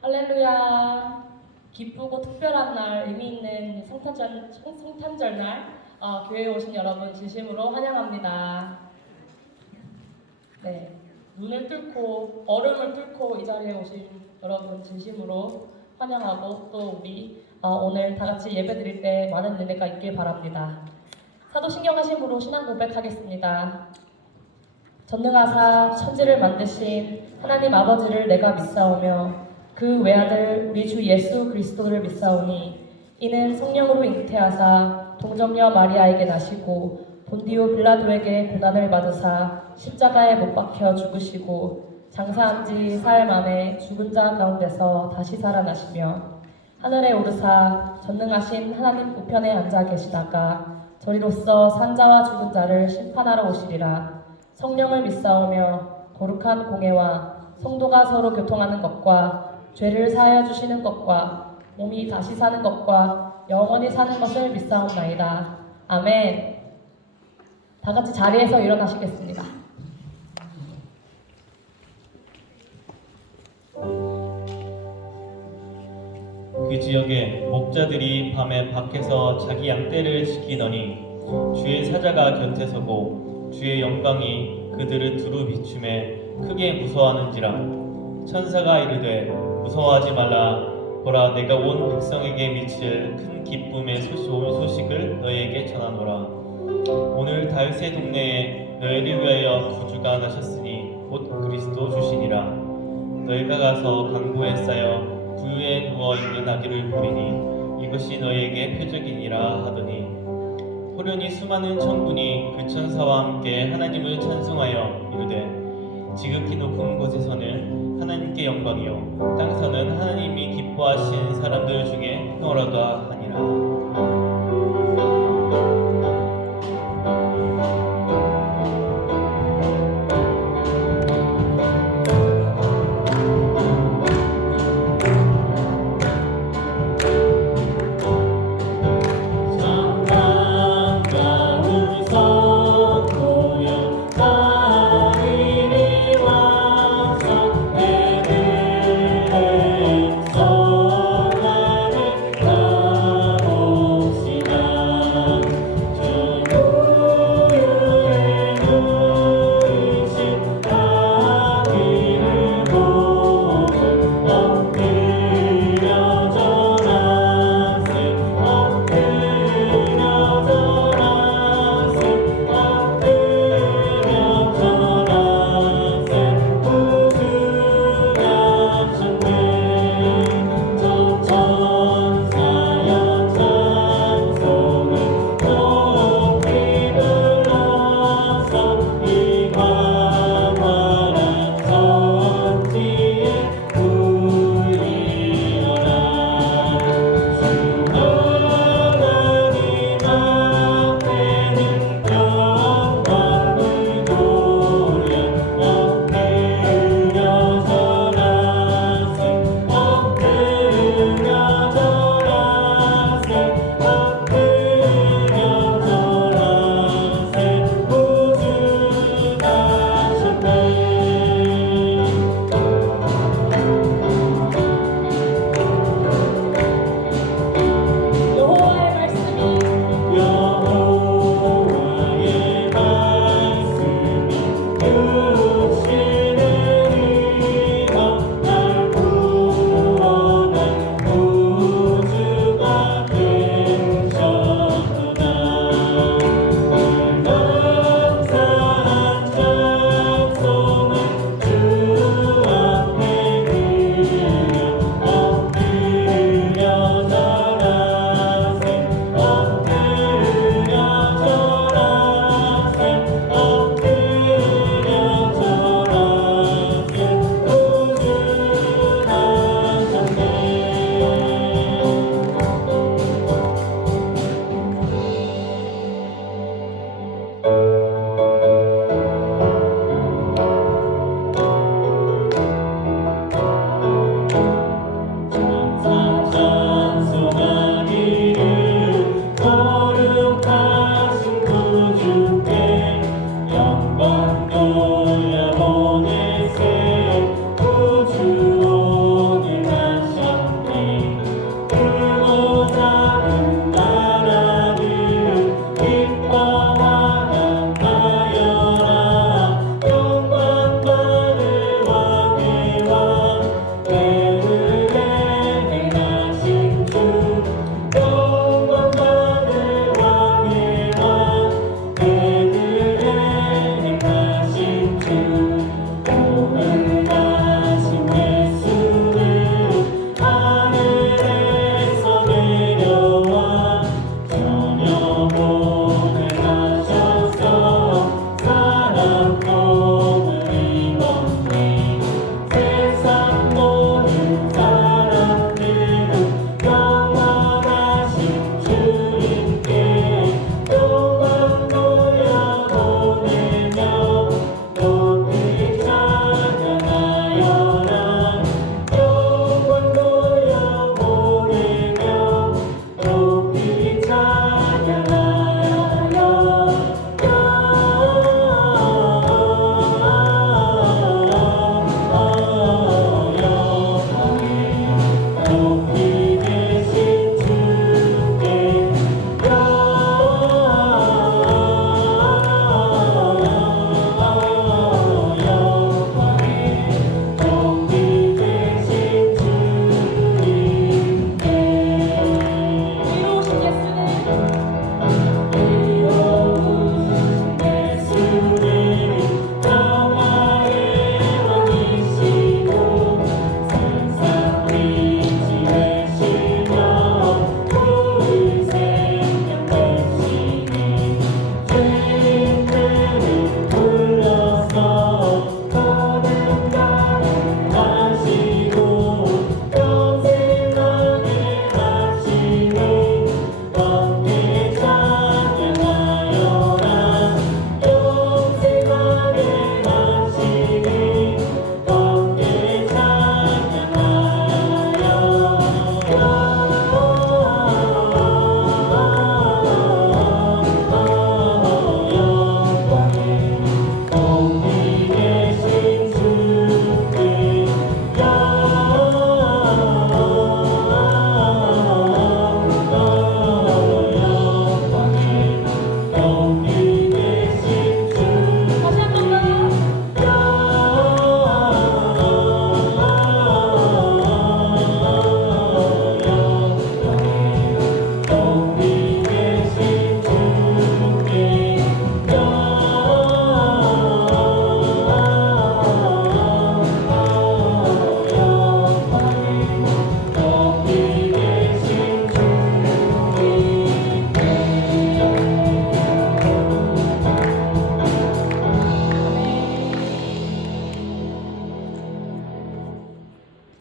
할렐루야. 기쁘고 특별한 날, 의미 있는 성탄절날 교회에 오신 여러분 진심으로 환영합니다. 네, 눈을 뚫고 얼음을 뚫고 이 자리에 오신 여러분 진심으로 환영하고 또 우리 오늘 다 같이 예배드릴 때 많은 은혜가 있길 바랍니다. 사도신경하심으로 신앙 고백하겠습니다. 전능하사 천지를 만드신 하나님 아버지를 내가 믿사오며 그 외아들 우리 주 예수 그리스도를 믿사오니 이는 성령으로 잉태하사 동정녀 마리아에게 나시고 본디오 빌라도에게 고난을 받으사 십자가에 못 박혀 죽으시고 장사한 지 사흘 만에 죽은 자 가운데서 다시 살아나시며 하늘에 오르사 전능하신 하나님 우편에 앉아 계시다가 저리로서 산자와 죽은 자를 심판하러 오시리라. 성령을 믿사오며 거룩한 공예와 성도가 서로 교통하는 것과 죄를 사하여 주시는 것과 몸이 다시 사는 것과 영원히 사는 것을 믿사옵나이다. 아멘. 다 같이 자리에서 일어나시겠습니다. 그 지역에 목자들이 밤에 밖에서 자기 양떼를 지키더니 주의 사자가 곁에 서고 주의 영광이 그들을 두루 비춤에 크게 무서워하는지라. 천사가 이르되 무서워하지 말라. 보라, 내가 온 백성에게 미칠 큰 기쁨의 좋은 소식을 너희에게 전하노라. 오늘 다윗의 동네에 너희를 위하여 구주가 나셨으니 곧 그리스도 주시니라. 너희가 가서 강구에 쌓여 부유에 누워있는 아기를 보리니 이것이 너희에게 표적이니라 하더니 호련히 수많은 천군이 그 천사와 함께 하나님을 찬송하여 이르되 지극히 높은 곳에서는 하나님께 영광이요 땅에서는 하나님이 기뻐하신 사람들 중에 평화로다 하니라.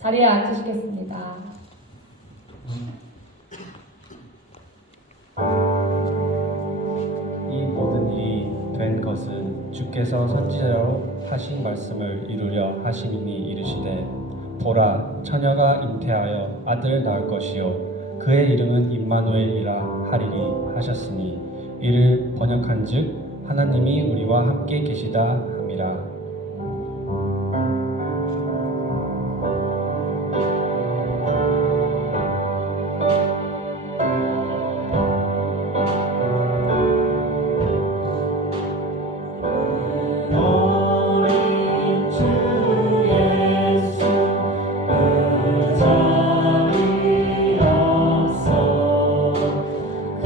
자리에 앉으시겠습니다. 이 모든 일이 된 것은 주께서 선지자로 하신 말씀을 이루려 하심이니 이르시되 보라 처녀가 잉태하여 아들을 낳을 것이요 그의 이름은 임마누엘이라 하리니 하셨으니 이를 번역한즉 하나님이 우리와 함께 계시다 함이라. 어린 주 예수 그 자리 없어 그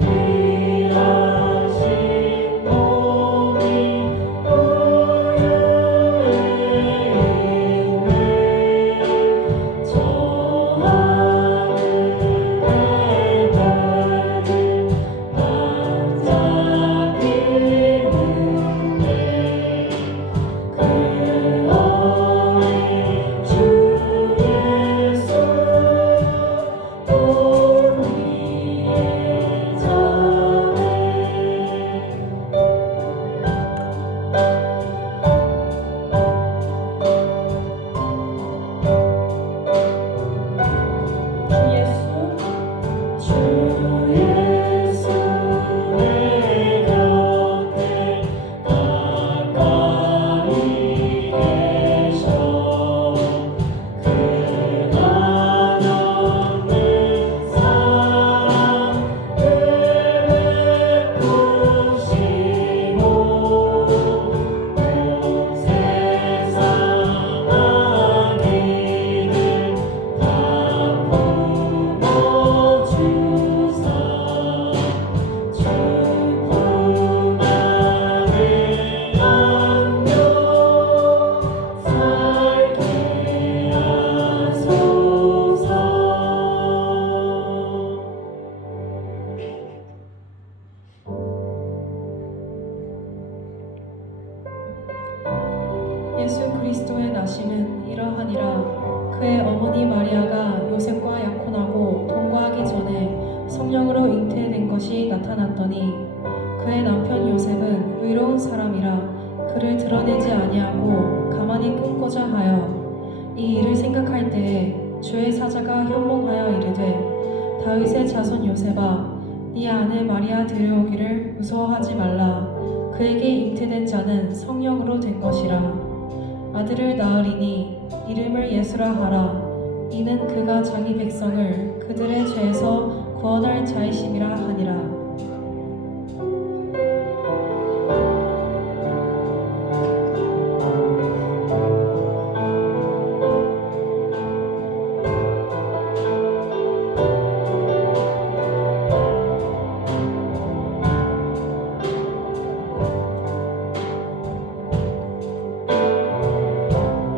귀하신 몸이 보혈에 있네 저 하늘의 별들 반짝이는 그 어린 주 예수 우리의 자매 주 예수 내 곁에 가까이 계셔 그 한없는 사랑을 베푸시고 온 세상 악인을 다 품어주사 주 품 안에 안겨 살게 하소서. 예수 그리스도의 나심은 이러하니라. 그의 어머니 마리아가 요셉과 약혼하고 동거하기 전에 성령으로 잉태된 것이 나타났더니 그의 남편 요셉은 의로운 사람이라 그를 드러내지 아니하고 가만히 끊고자 하여 이 일을 생각할 때에 주의 사자가 현몽하여 이르되 다윗의 자손 요셉아 네 아내 마리아 데려오기를 무서워하지 말라. 그에게 잉태된 자는 성령으로 된 것이라. 아들을 낳으리니 이름을 예수라 하라. 이는 그가 자기 백성을 그들의 죄에서 구원할 자이심이라 하니라.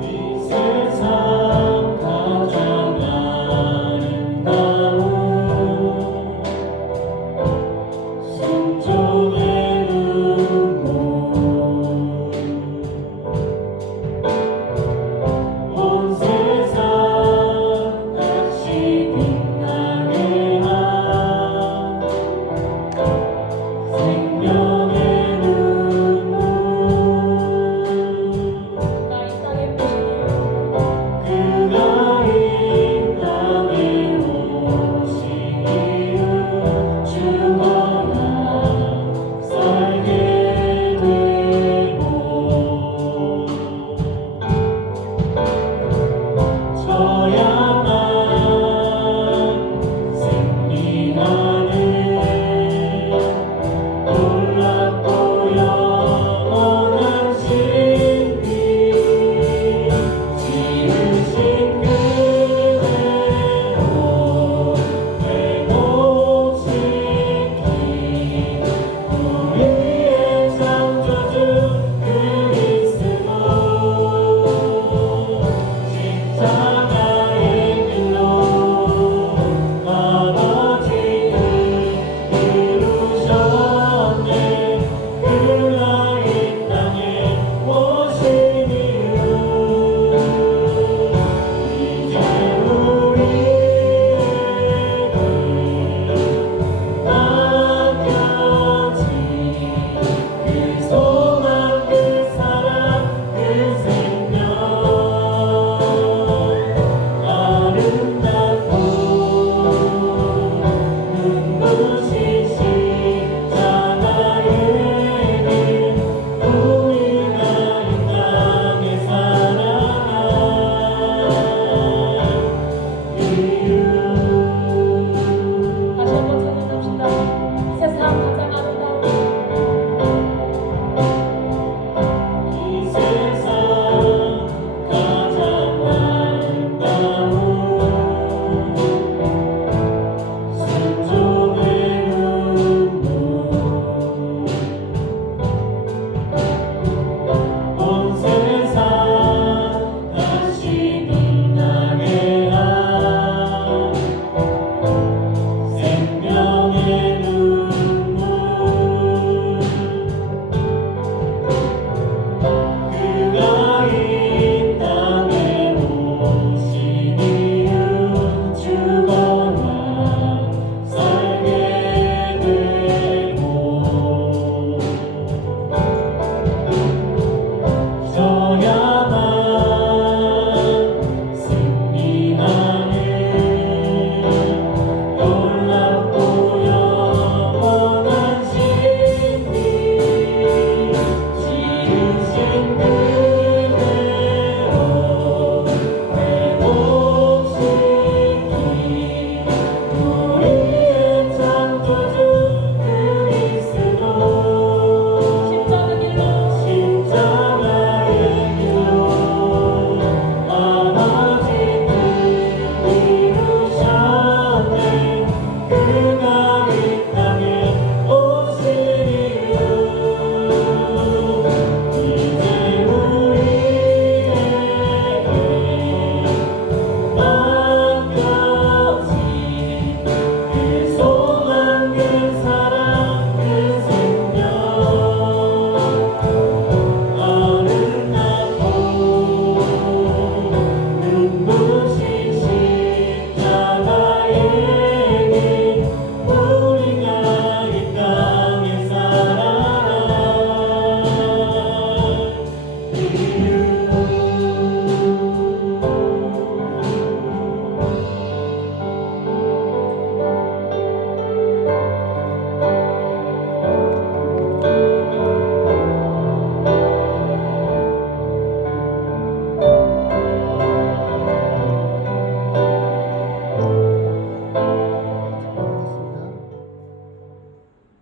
이 세상 가장 아름다운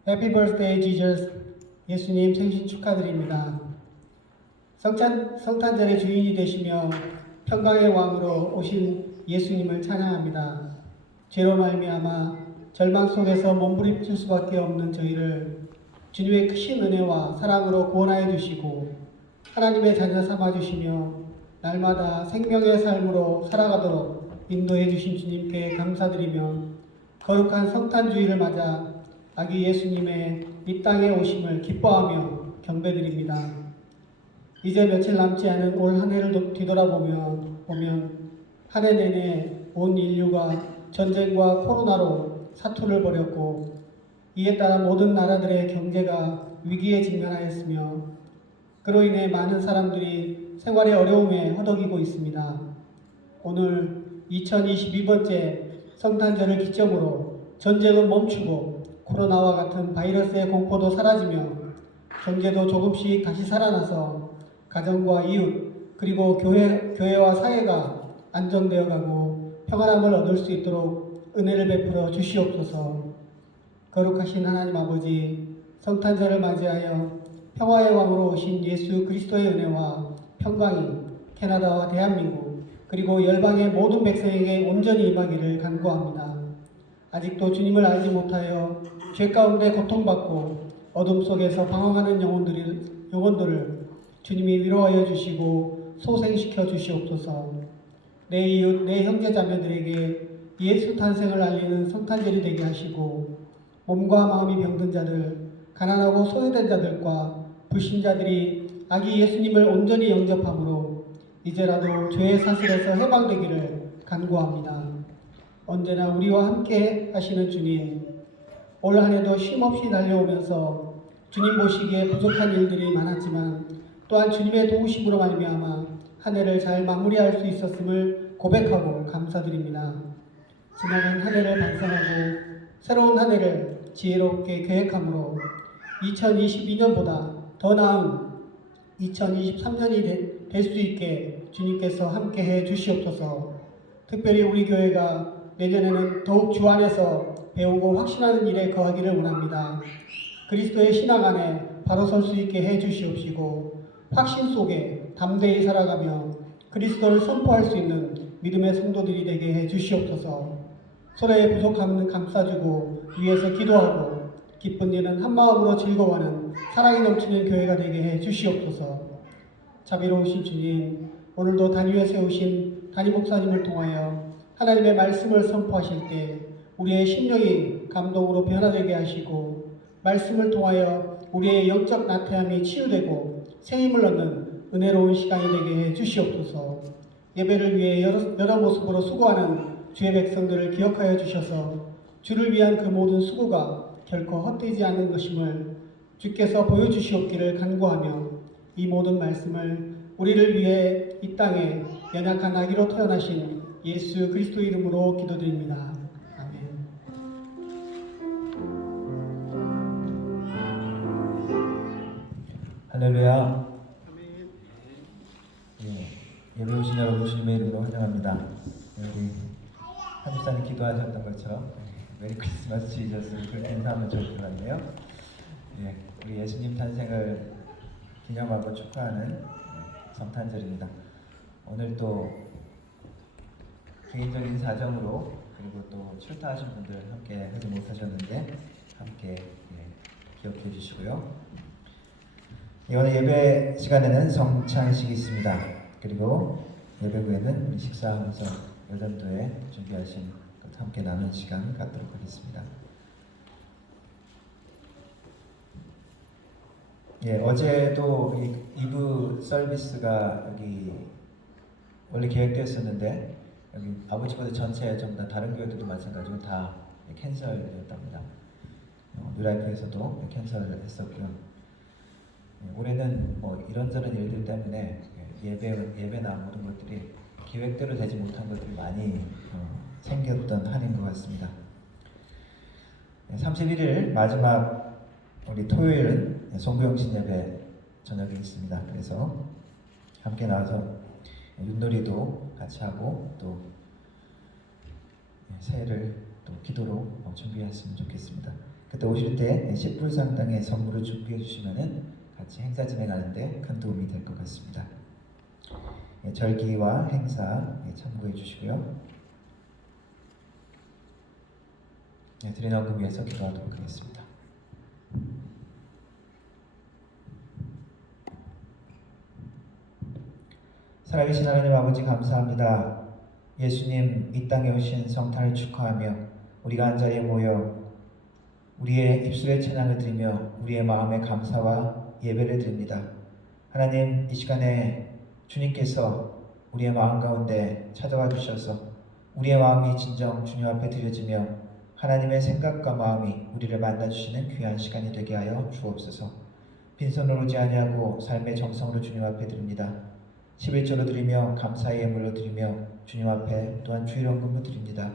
Happy birthday, Jesus. 예수님 생신 축하드립니다. 성탄절의 주인이 되시며 평강의 왕으로 오신 예수님을 찬양합니다. 죄로 말미암아 절망 속에서 몸부림칠 수밖에 없는 저희를 주님의 크신 은혜와 사랑으로 구원하여 주시고 하나님의 자녀 삼아 주시며 날마다 생명의 삶으로 살아가도록 인도해 주신 주님께 감사드리며 거룩한 성탄주의를 맞아 아기 예수님의 이 땅에 오심을 기뻐하며 경배드립니다. 이제 며칠 남지 않은 올 한 해를 뒤돌아보면 한 해 내내 온 인류가 전쟁과 코로나로 사투를 벌였고 이에 따라 모든 나라들의 경제가 위기에 직면하였으며 그로 인해 많은 사람들이 생활의 어려움에 허덕이고 있습니다. 오늘 2022번째 성탄절을 기점으로 전쟁은 멈추고 코로나와 같은 바이러스의 공포도 사라지며 경제도 조금씩 다시 살아나서 가정과 이웃 그리고 교회와 사회가 안정되어 가고 평안함을 얻을 수 있도록 은혜를 베풀어 주시옵소서. 거룩하신 하나님 아버지, 성탄절을 맞이하여 평화의 왕으로 오신 예수 그리스도의 은혜와 평강이 캐나다와 대한민국 그리고 열방의 모든 백성에게 온전히 임하기를 간구합니다. 아직도 주님을 알지 못하여 죄 가운데 고통받고 어둠 속에서 방황하는 영혼들을 주님이 위로하여 주시고 소생시켜 주시옵소서. 내 이웃, 내 형제 자매들에게 예수 탄생을 알리는 성탄절이 되게 하시고 몸과 마음이 병든 자들, 가난하고 소외된 자들과 불신자들이 아기 예수님을 온전히 영접함으로 이제라도 죄의 사슬에서 해방되기를 간구합니다. 언제나 우리와 함께 하시는 주님, 올 한 해도 쉼없이 달려오면서 주님 보시기에 부족한 일들이 많았지만 또한 주님의 도우심으로 말미암아 한 해를 잘 마무리할 수 있었음을 고백하고 감사드립니다. 지나간 한 해를 반성하고 새로운 한 해를 지혜롭게 계획함으로 2022년보다 더 나은 2023년이 될 수 있게 주님께서 함께해 주시옵소서. 특별히 우리 교회가 내년에는 더욱 주 안에서 배우고 확신하는 일에 거하기를 원합니다. 그리스도의 신앙 안에 바로 설 수 있게 해 주시옵시고 확신 속에 담대히 살아가며 그리스도를 선포할 수 있는 믿음의 성도들이 되게 해 주시옵소서. 서로의 부족함은 감싸주고 위에서 기도하고 기쁜 일은 한마음으로 즐거워하는 사랑이 넘치는 교회가 되게 해 주시옵소서. 자비로우신 주님, 오늘도 단위에 세우신 담임 목사님을 통하여 하나님의 말씀을 선포하실 때 우리의 심령이 감동으로 변화되게 하시고 말씀을 통하여 우리의 영적 나태함이 치유되고 새 힘을 얻는 은혜로운 시간이 되게 해 주시옵소서. 예배를 위해 여러 모습으로 수고하는 주의 백성들을 기억하여 주셔서 주를 위한 그 모든 수고가 결코 헛되지 않는 것임을 주께서 보여주시옵기를 간구하며 이 모든 말씀을 우리를 위해 이 땅에 연약한 아기로 태어나신 예수 그리스도 이름으로 기도드립니다. 아멘. 할렐루야. 예배 오신 여러분 주님의 이름으로 환영합니다. 우리 한집사님 기도하셨던 것처럼 메리 크리스마스 지저스 그렇게 인사하면 좋을 것 같네요. 우리 예수님 탄생을 기념하고 축하하는 성탄절입니다. 오늘 또 개인적인 사정으로 그리고 또 출타하신 분들 함께 하지 못하셨는데 함께 기억해 주시고요. 오늘 예배 시간에는 성찬식이 있습니다. 그리고 예배 후에는 식사하면서 여전도에 준비하신 것 함께 나눈 시간 갖도록 하겠습니다. 어제도 2부 서비스가 여기 원래 계획되었었는데 여기 아버지보다 전체 전부 다 다른 교회들도 마찬가지로 다 캔슬되었답니다. 뉴라이프에서도 캔슬했었고요. 올해는 뭐 이런저런 일들 때문에 예배나 모든 것들이 계획대로 되지 못한 것들이 많이 생겼던 한 해인 것 같습니다. 31일 마지막 우리 토요일은 송구영신 예배 저녁에 있습니다. 그래서 함께 나와서 윷놀이도 같이 하고 또 새해를 또 기도로 준비했으면 좋겠습니다. 그때 오실 때 10불 상당의 선물을 준비해 주시면은 같이 행사 진행하는데 큰 도움이 될 것 같습니다. 절기와 행사 참고해 주시고요. 드린 헌금 위해서 기도하도록 하겠습니다. 살아계신 하나님 아버지 감사합니다. 예수님 이 땅에 오신 성탄을 축하하며 우리가 한 자리에 모여 우리의 입술에 찬양을 드리며 우리의 마음에 감사와 예배를 드립니다. 하나님 이 시간에 주님께서 우리의 마음 가운데 찾아와 주셔서 우리의 마음이 진정 주님 앞에 드려지며 하나님의 생각과 마음이 우리를 만나주시는 귀한 시간이 되게 하여 주옵소서. 빈손으로 오지 아니하고 삶의 정성으로 주님 앞에 드립니다. 11조로 드리며 감사의 예물로 드리며 주님 앞에 또한 주일 헌금을 드립니다.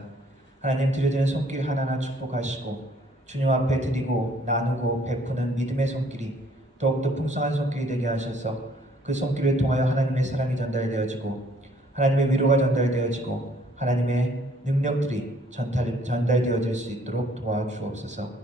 하나님 드려지는 손길 하나하나 축복하시고 주님 앞에 드리고 나누고 베푸는 믿음의 손길이 더욱더 풍성한 손길이 되게 하셔서 그 손길을 통하여 하나님의 사랑이 전달되어지고 하나님의 위로가 전달되어지고 하나님의 능력들이 전달되어질 수 있도록 도와주옵소서.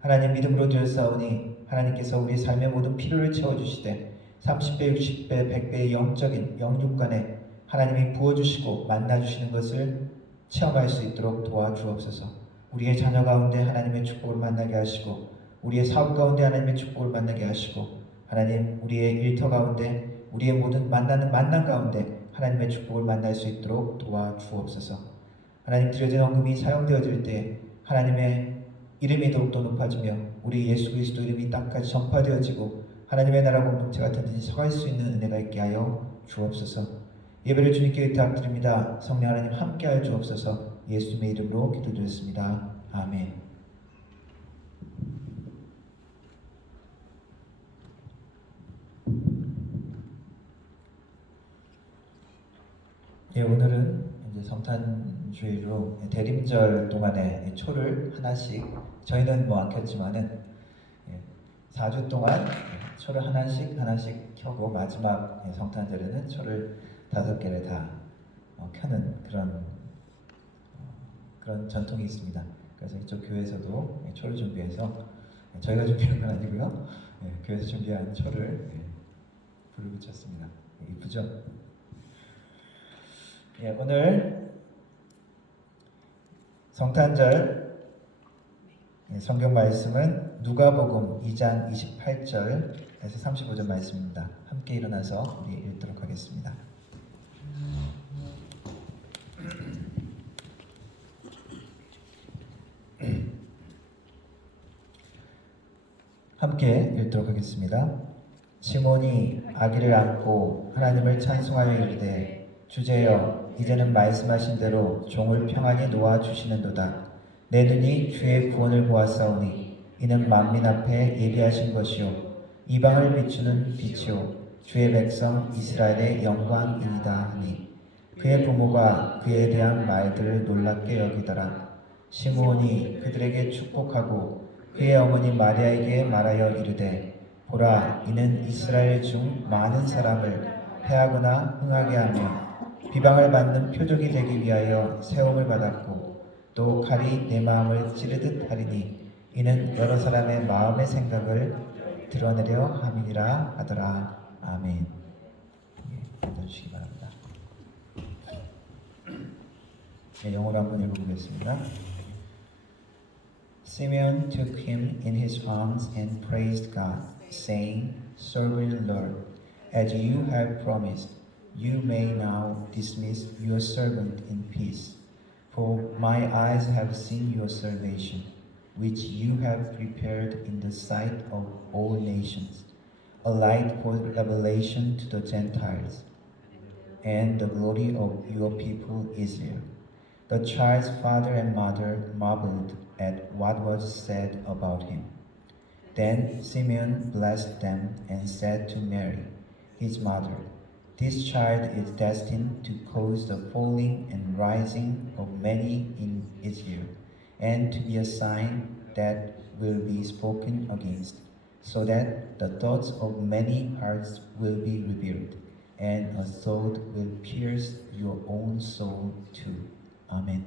하나님 믿음으로 되었사오니 하나님께서 우리 삶의 모든 필요를 채워주시되 30배, 60배, 100배의 영적인 영육간에 하나님이 부어주시고 만나주시는 것을 체험할 수 있도록 도와주옵소서. 우리의 자녀 가운데 하나님의 축복을 만나게 하시고 우리의 사업 가운데 하나님의 축복을 만나게 하시고 하나님 우리의 일터 가운데 우리의 모든 만나는 만남 가운데 하나님의 축복을 만날 수 있도록 도와주옵소서. 하나님 드려진 헌금이 사용되어질 때 하나님의 이름이 더욱더 높아지며 우리 예수 그리스도 이름이 땅까지 전파되어지고 하나님의 나라 공동체가 든든히 서갈 수 있는 은혜가 있게 하여 주옵소서. 예배를 주님께 의탁드립니다. 성령 하나님 함께하여 주옵소서. 예수님의 이름으로 기도드렸습니다. 아멘. 오늘은 이제 성탄주일로 대림절 동안에 초를 하나씩 저희는 뭐 안 켰지만은 4주 동안 초를 하나씩 켜고 마지막 성탄절에는 초를 5개를 다 켜는 그런 전통이 있습니다. 그래서 이쪽 교회에서도 초를 준비해서 저희가 준비한 건 아니고요. 교회에서 준비한 초를 불을 붙였습니다. 이쁘죠? 오늘 성탄절 성경 말씀은 누가복음 2장 28절에서 35절 말씀입니다. 함께 일어나서 우리 읽도록 하겠습니다. 함께 읽도록 하겠습니다. 시몬이 아기를 안고 하나님을 찬송하여 이르되 주제여 이제는 말씀하신 대로 종을 평안히 놓아 주시는도다. 내 눈이 주의 구원을 보았사오니 이는 만민 앞에 예비하신 것이요 이방을 비추는 빛이요 주의 백성 이스라엘의 영광이니이다 하니 그의 부모가 그에 대한 말들을 놀랍게 여기더라. 시므온이 그들에게 축복하고 그의 어머니 마리아에게 말하여 이르되 보라 이는 이스라엘 중 많은 사람을 패하거나 흥하게 하며 비방을 받는 표적이 되기 위하여 세움을 받았고 또 칼이 내 마음을 찌르듯 하리니 이는 여러 사람의 마음의 생각을 드러내려 함이니라 하더라. 아멘. 앉아주시기 바랍니다. 영어로 한번 읽어보겠습니다. Simeon took him in his arms and praised God, saying, Sovereign Lord, as you have promised, you may now dismiss your servant in peace. For my eyes have seen your salvation, which you have prepared in the sight of all nations, a light for revelation to the Gentiles, and the glory of your people Israel. The child's father and mother marveled at what was said about him. Then Simeon blessed them and said to Mary, his mother, This child is destined to cause the falling and rising of many in Israel, and to be a sign that will be spoken against, so that the thoughts of many hearts will be revealed, and a sword will pierce your own soul too. 아멘.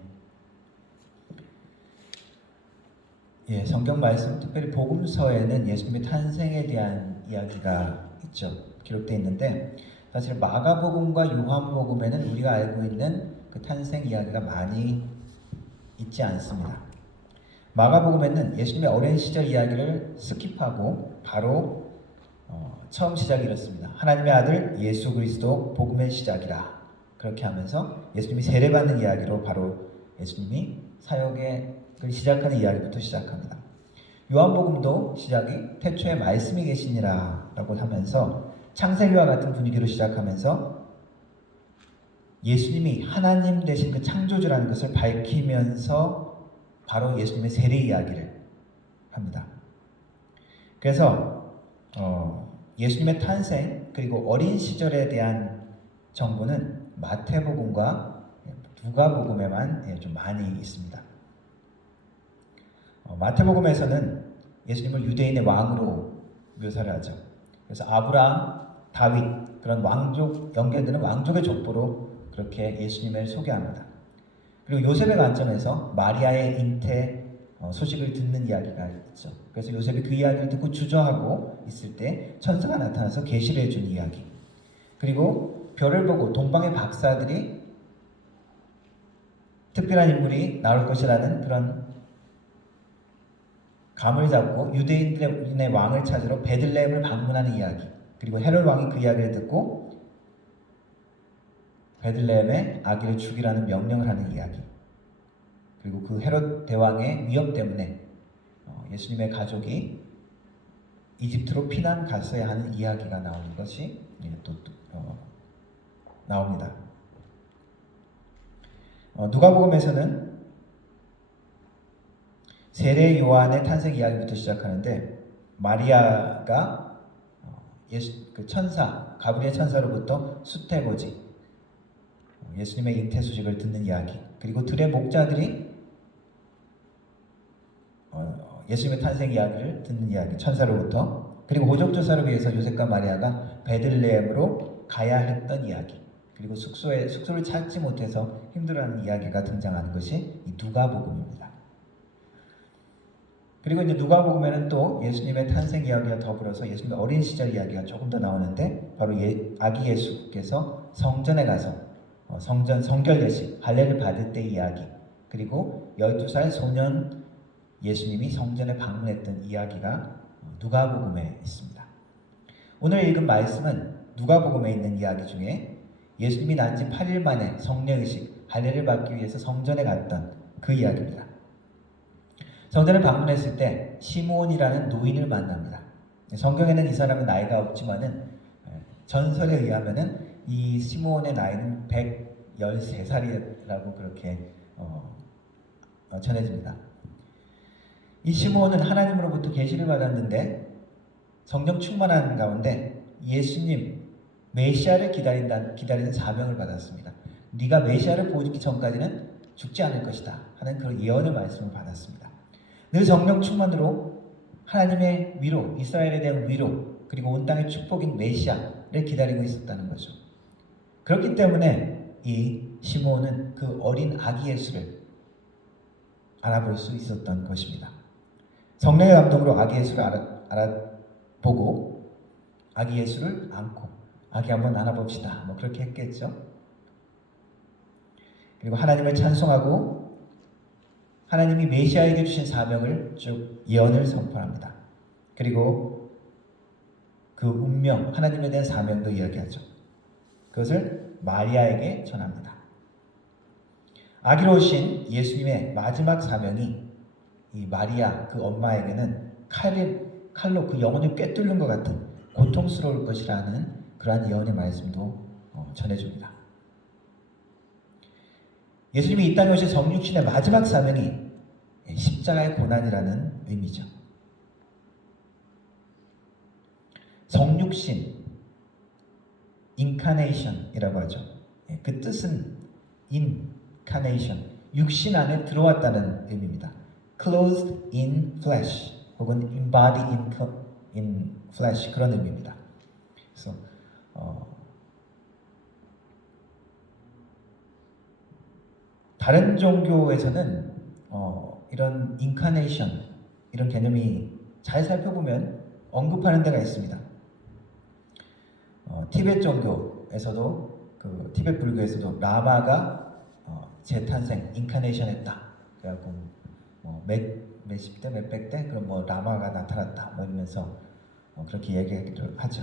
예, 성경 말씀, 특별히 복음서에는 예수님의 탄생에 대한 이야기가 있죠. 기록되어 있는데 사실 마가복음과 요한복음에는 우리가 알고 있는 그 탄생 이야기가 많이 있지 않습니다. 마가복음에는 예수님의 어린 시절 이야기를 스킵하고 바로 처음 시작이 이렇습니다. 하나님의 아들 예수 그리스도 복음의 시작이라. 그렇게 하면서 예수님이 세례받는 이야기로 바로 예수님이 사역을 시작하는 이야기부터 시작합니다. 요한복음도 시작이 태초에 말씀이 계시니라 라고 하면서 창세기와 같은 분위기로 시작하면서 예수님이 하나님 되신 그 창조주라는 것을 밝히면서 바로 예수님의 세례 이야기를 합니다. 그래서 예수님의 탄생 그리고 어린 시절에 대한 정보는 마태복음과 누가복음에만 좀 많이 있습니다. 마태복음에서는 예수님을 유대인의 왕으로 묘사를 하죠. 그래서 아브라함, 다윗 그런 왕족 연결되는 왕족의 족보로 그렇게 예수님을 소개합니다. 그리고 요셉의 관점에서 마리아의 잉태 소식을 듣는 이야기가 있죠. 그래서 요셉이 그 이야기를 듣고 주저하고 있을 때 천사가 나타나서 계시를 해준 이야기. 그리고 별을 보고 동방의 박사들이 특별한 인물이 나올 것이라는 그런 감을 잡고 유대인의 왕을 찾으러 베들레헴을 방문하는 이야기. 그리고 헤롯 왕이 그 이야기를 듣고 베들레헴에 아기를 죽이라는 명령을 하는 이야기. 그리고 그 헤롯 대왕의 위협 때문에 예수님의 가족이 이집트로 피난 갔어야 하는 이야기가 나오는 것이 또 나옵니다. 누가복음에서는 세례 요한의 탄생 이야기부터 시작하는데 마리아가 그 천사 가브리엘 천사로부터 수태고지 예수님의 잉태 소식을 듣는 이야기, 그리고 들의 목자들이 예수님의 탄생 이야기를 듣는 이야기, 천사로부터, 그리고 호적 조사를 위해서 요셉과 마리아가 베들레헴으로 가야 했던 이야기, 그리고 숙소를 찾지 못해서 힘들어하는 이야기가 등장하는 것이 이 누가복음입니다. 그리고 이제 누가복음에는 또 예수님의 탄생 이야기와 더불어서 예수님의 어린 시절 이야기가 조금 더 나오는데 바로 아기 예수께서 성전에 가서 성결 예식 할례를 받을 때 이야기, 그리고 12살 소년 예수님이 성전에 방문했던 이야기가 누가복음에 있습니다. 오늘 읽은 말씀은 누가복음에 있는 이야기 중에 예수님이 난 지 8일 만에 성례의식 할례를 받기 위해서 성전에 갔던 그 이야기입니다. 성전을 방문했을 때 시므온이라는 노인을 만납니다. 성경에는 이 사람은 나이가 없지만은 전설에 의하면은 이 시므온의 나이는 113살이라고 그렇게 전해집니다. 이 시므온은 하나님으로부터 계시를 받았는데 성령 충만한 가운데 예수님 메시아를 기다리는 사명을 받았습니다. 네가 메시아를 보기 전까지는 죽지 않을 것이다 하는 그런 예언의 말씀을 받았습니다. 늘 성령 충만으로 하나님의 위로, 이스라엘에 대한 위로, 그리고 온 땅의 축복인 메시아를 기다리고 있었다는 거죠. 그렇기 때문에 이 시므온은 그 어린 아기 예수를 알아볼 수 있었던 것입니다. 성령의 감동으로 아기 예수를 알아보고 아기 예수를 안고 아기 한번 안아봅시다 뭐 그렇게 했겠죠. 그리고 하나님을 찬송하고 하나님이 메시아에게 주신 사명을 쭉 예언을 선포합니다. 그리고 그 운명, 하나님에 대한 사명도 이야기하죠. 그것을 마리아에게 전합니다. 아기로 오신 예수님의 마지막 사명이 이 마리아 그 엄마에게는 칼로 그 영혼을 꿰뚫는 것 같은 고통스러울 것이라는 그러한 예언의 말씀도 전해줍니다. 예수님이 이 땅에 오신 성육신의 마지막 사명이 십자가의 고난이라는 의미죠. 성육신, incarnation이라고 하죠. 그 뜻은 incarnation, 육신 안에 들어왔다는 의미입니다. clothed in flesh 혹은 embodied in flesh 그런 의미입니다. 그래서 다른 종교에서는 이런 인카네이션, 이런 개념이 잘 살펴보면 언급하는 데가 있습니다. 티베트 종교에서도 티베트 불교에서도 라마가 재탄생, 인카네이션했다. 그래갖고 몇십 대, 몇백 대 그럼 라마가 나타났다. 이러면서 그렇게 얘기하기도 하죠.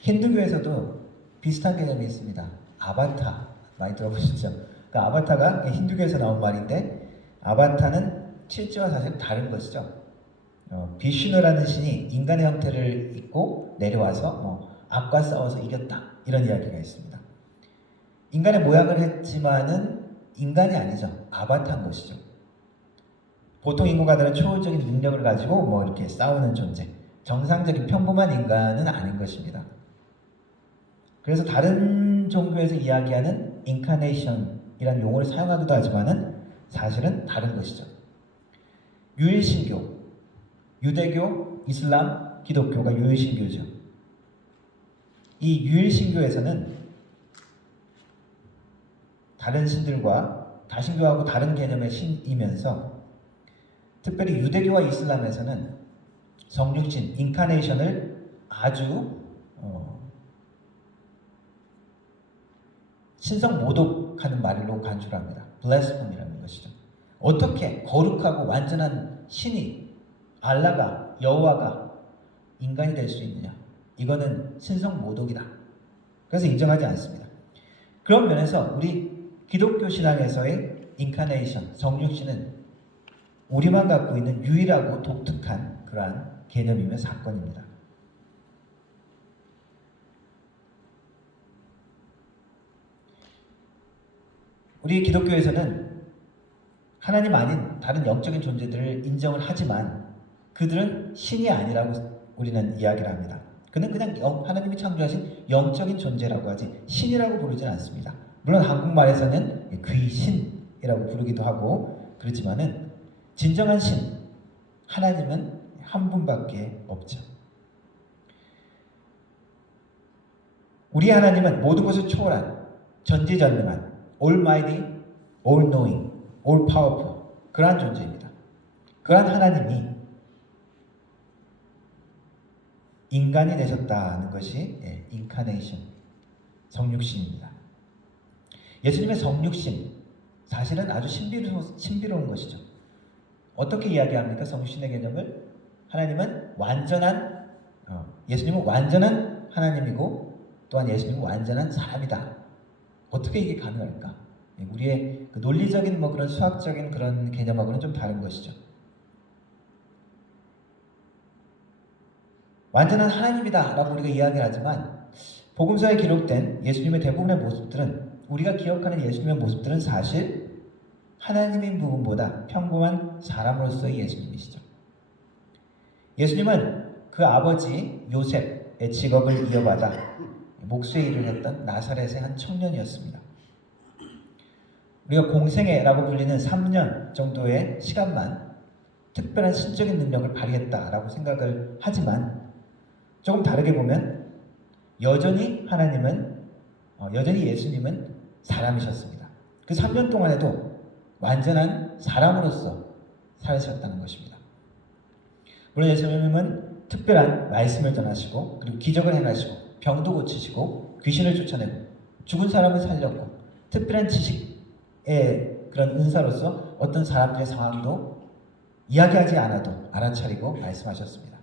힌두교에서도 비슷한 개념이 있습니다. 아바타 많이 들어보셨죠? 그 아바타가 힌두교에서 나온 말인데 아바타는 실제와 사실 다른 것이죠. 비슈누라는 신이 인간의 형태를 입고 내려와서 악과 싸워서 이겼다 이런 이야기가 있습니다. 인간의 모양을 했지만은 인간이 아니죠. 아바타인 것이죠. 보통 인간과는 초월적인 능력을 가지고 이렇게 싸우는 존재, 정상적인 평범한 인간은 아닌 것입니다. 그래서 다른 종교에서 이야기하는 인카네이션이라는 용어를 사용하기도 하지만은 사실은 다른 것이죠. 유일신교, 유대교, 이슬람, 기독교가 유일신교죠. 이 유일신교에서는 다른 신들과 다신교하고 다른 개념의 신이면서 특별히 유대교와 이슬람에서는 성육신, 인카네이션을 아주 신성 모독하는 말로 간주합니다. 블레스폼이라는 것이죠. 어떻게 거룩하고 완전한 신이 알라가 여호와가 인간이 될 수 있느냐? 이거는 신성 모독이다. 그래서 인정하지 않습니다. 그런 면에서 우리 기독교 신앙에서의 인카네이션, 성육신은 우리만 갖고 있는 유일하고 독특한 그러한 개념이며 사건입니다. 우리 기독교에서는 하나님 아닌 다른 영적인 존재들을 인정을 하지만 그들은 신이 아니라고 우리는 이야기를 합니다. 그는 그냥 하나님이 창조하신 영적인 존재라고 하지 신이라고 부르지는 않습니다. 물론 한국말에서는 귀신이라고 부르기도 하고 그렇지만은 진정한 신, 하나님은 한 분밖에 없죠. 우리 하나님은 모든 것을 초월한 전지전능한 Almighty, All-Knowing, All-Powerful 그러한 존재입니다. 그러한 하나님이 인간이 되셨다는 것이 인카네이션, 성육신입니다. 예수님의 성육신, 사실은 아주 신비로운 것이죠. 어떻게 이야기합니까? 성육신의 개념을? 하나님은 완전한, 예수님은 완전한 하나님이고 또한 예수님은 완전한 사람이다. 어떻게 이게 가능할까? 우리의 그 논리적인 그런 수학적인 그런 개념하고는 좀 다른 것이죠. 완전한 하나님이다 라고 우리가 이야기를 하지만 복음서에 기록된 예수님의 대부분의 모습들은 우리가 기억하는 예수님의 모습들은 사실 하나님인 부분보다 평범한 사람으로서의 예수님이시죠. 예수님은 그 아버지 요셉의 직업을 이어받아 목수의 일을 했던 나사렛의 한 청년이었습니다. 우리가 공생애라고 불리는 3년 정도의 시간만 특별한 신적인 능력을 발휘했다라고 생각을 하지만 조금 다르게 보면 여전히 예수님은 사람이셨습니다. 그 3년 동안에도 완전한 사람으로서 살으셨다는 것입니다. 물론 예수님은 특별한 말씀을 전하시고 그리고 기적을 행하시고 병도 고치시고 귀신을 쫓아내고 죽은 사람을 살렸고 특별한 지식의 그런 은사로서 어떤 사람들의 상황도 이야기하지 않아도 알아차리고 말씀하셨습니다.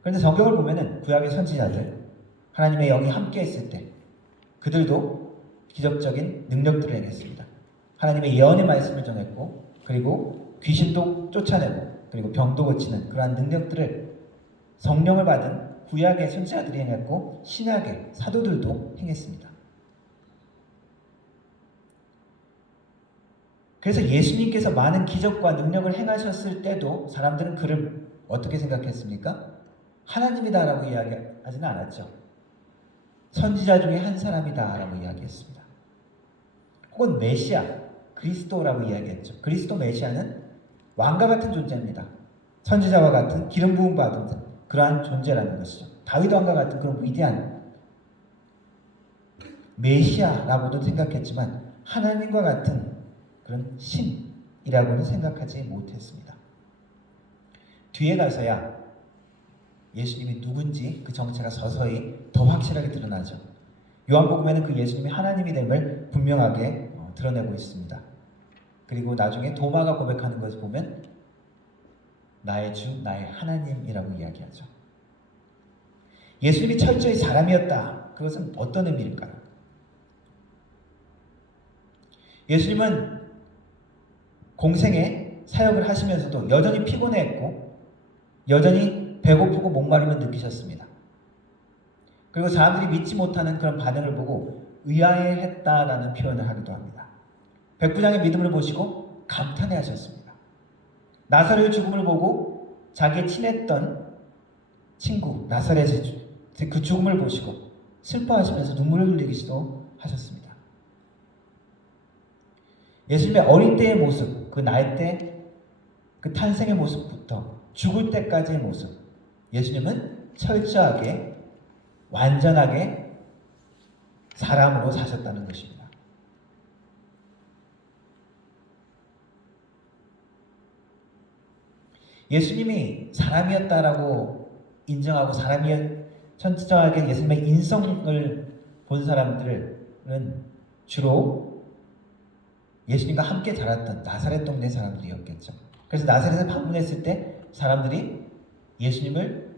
그런데 성경을 보면은 구약의 선지자들 하나님의 영이 함께 했을 때 그들도 기적적인 능력들을 행했습니다. 하나님의 예언의 말씀을 전했고 그리고 귀신도 쫓아내고 그리고 병도 고치는 그러한 능력들을 성령을 받은 구약의 선지자들이 행했고 신약의 사도들도 행했습니다. 그래서 예수님께서 많은 기적과 능력을 행하셨을 때도 사람들은 그를 어떻게 생각했습니까? 하나님이다라고 이야기하지는 않았죠. 선지자 중에 한 사람이다라고 이야기했습니다. 혹은 메시아, 그리스도라고 이야기했죠. 그리스도 메시아는 왕과 같은 존재입니다. 선지자와 같은 기름 부음 받은 그러한 존재라는 것이죠. 다윗 왕과 같은 그런 위대한 메시아라고도 생각했지만 하나님과 같은 그런 신이라고는 생각하지 못했습니다. 뒤에 가서야 예수님이 누군지 그 정체가 서서히 더 확실하게 드러나죠. 요한복음에는 그 예수님이 하나님이 됨을 분명하게 드러내고 있습니다. 그리고 나중에 도마가 고백하는 것을 보면 나의 주, 나의 하나님이라고 이야기하죠. 예수님이 철저히 사람이었다. 그것은 어떤 의미일까요? 예수님은 공생에 사역을 하시면서도 여전히 피곤해했고 여전히 배고프고 목마름을 느끼셨습니다. 그리고 사람들이 믿지 못하는 그런 반응을 보고 의아해했다라는 표현을 하기도 합니다. 백부장의 믿음을 보시고 감탄해하셨습니다. 나사로의 죽음을 보고 자기의 친했던 친구 나사렛의 그 죽음을 보시고 슬퍼하시면서 눈물을 흘리기도 하셨습니다. 예수님의 어린 때의 모습, 그 나이 때, 그 탄생의 모습부터 죽을 때까지의 모습, 예수님은 철저하게 완전하게 사람으로 사셨다는 것입니다. 예수님이 사람이었다라고 인정하고 천천하게 예수님의 인성을 본 사람들은 주로 예수님과 함께 자랐던 나사렛 동네 사람들이었겠죠. 그래서 나사렛을 방문했을 때 사람들이 예수님을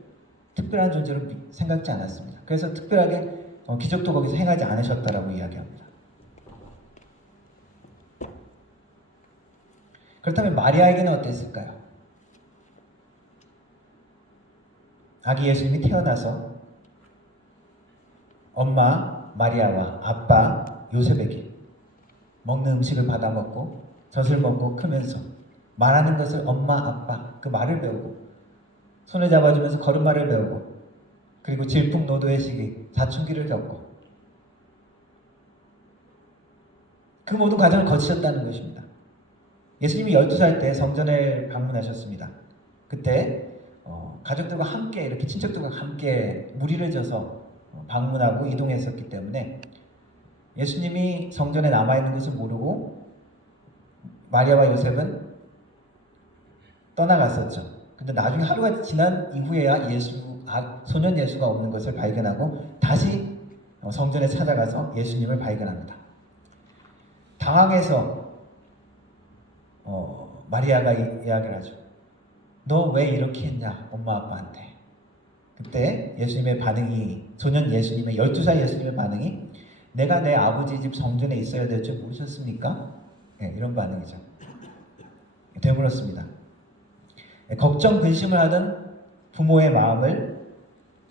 특별한 존재로 생각지 않았습니다. 그래서 특별하게 기적도 거기서 행하지 않으셨다라고 이야기합니다. 그렇다면 마리아에게는 어땠을까요? 아기 예수님이 태어나서 엄마 마리아와 아빠 요셉에게 먹는 음식을 받아 먹고 젖을 먹고 크면서 말하는 것을 엄마 아빠 그 말을 배우고 손을 잡아주면서 걸음마를 배우고 그리고 질풍노도의 시기 사춘기를 겪고 그 모든 과정을 거치셨다는 것입니다. 예수님이 12살 때 성전을 방문하셨습니다. 그때 가족들과 함께 이렇게 친척들과 함께 무리를 져서 방문하고 이동했었기 때문에 예수님이 성전에 남아있는 것을 모르고 마리아와 요셉은 떠나갔었죠. 근데 나중에 하루가 지난 이후에야 소년 예수가 없는 것을 발견하고 다시 성전에 찾아가서 예수님을 발견합니다. 당황해서 마리아가 이야기를 하죠. 너 왜 이렇게 했냐 엄마 아빠한테. 그때 예수님의 반응이 소년 예수님의 12살 예수님의 반응이 내가 내 아버지 집 성전에 있어야 될 줄 모르셨습니까? 네, 이런 반응이죠. 되물었습니다. 걱정 근심을 하던 부모의 마음을